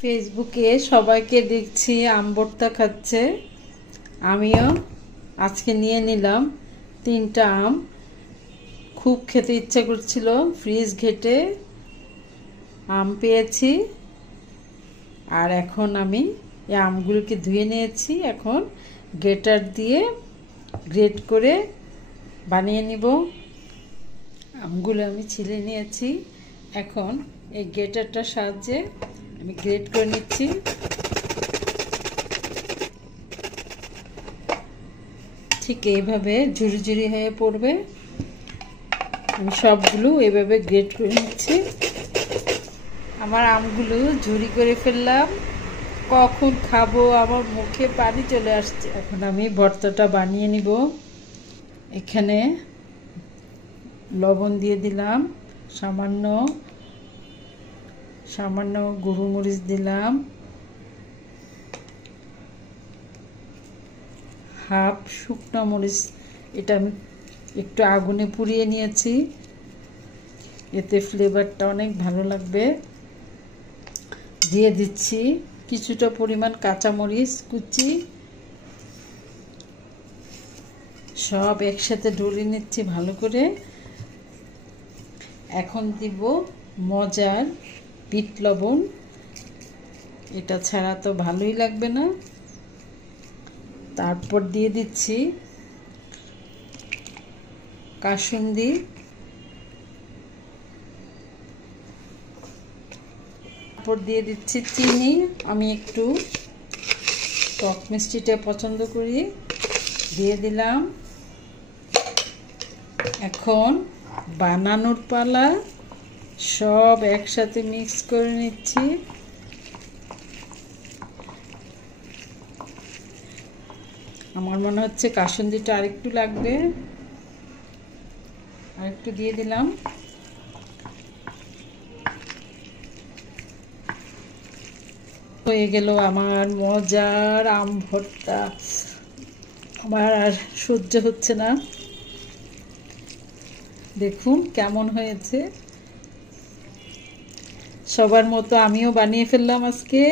ফেসবুকে সবাইকে দেখছি আম ভর্তা খাচ্ছে, আমিও আজকে নিয়ে নিলাম 3টা আম। খুব খেতে ইচ্ছা করছিল, ফ্রিজ ঘেটে আম পেয়েছি। আর এখন আমি এই আমগুলোকে ধুয়ে নিয়েছি, এখন গ্রেটার দিয়ে গ্রেট করে বানিয়ে নিব। আমগুলো আমি ছিলে নিয়েছি, এখন এই গ্রেটারটার সাহায্যে আমি গ্রেট করে নিচ্ছি। ঠিক এইভাবে ঝুরি ঝুরি হয়ে পড়বে। আমি সবগুলো এইভাবে গ্রেট করে নিচ্ছি। আমার আমগুলো ঝুরি করে ফেললাম, কখন খাবো আমার মুখে পানি চলে আসছে। এখন আমি ভর্তাটা বানিয়ে নিব। এখানে লবণ দিয়ে দিলাম, সামান্য গোলমরিচ দিলাম, হাফ শুকনো মরিচ, এটা আমি একটু আগুনে পুড়িয়ে নিয়েছি, এতে ফ্লেভারটা অনেক ভালো লাগবে। দিয়ে দিচ্ছি কিছুটা পরিমাণ কাঁচামরিচ কুচি, সব একসাথে ডলে নিচ্ছি ভালো করে। এখন দিব মজার বিট লবণ, এটা ছাড়া তো ভালোই লাগবে না। তারপর দিয়ে দিচ্ছি কাসুন্দি, তারপর দিয়ে দিচ্ছি চিনি। আমি একটু টক মিষ্টিটা পছন্দ করি, দিয়ে দিলাম। এখন বানানোর পালা, সব একসাথে মিক্স করে নিচ্ছি। আমার মনে হচ্ছে কাসুন্দিটা আরেকটু লাগবে, আরেকটু দিয়ে দিলাম। হয়ে গেল আমার মজার আম ভর্তা। আমার আর সহ্য হচ্ছে না, দেখুন কেমন হয়েছে। সবার মতো আমিও বানিয়ে ফেললাম আজকে।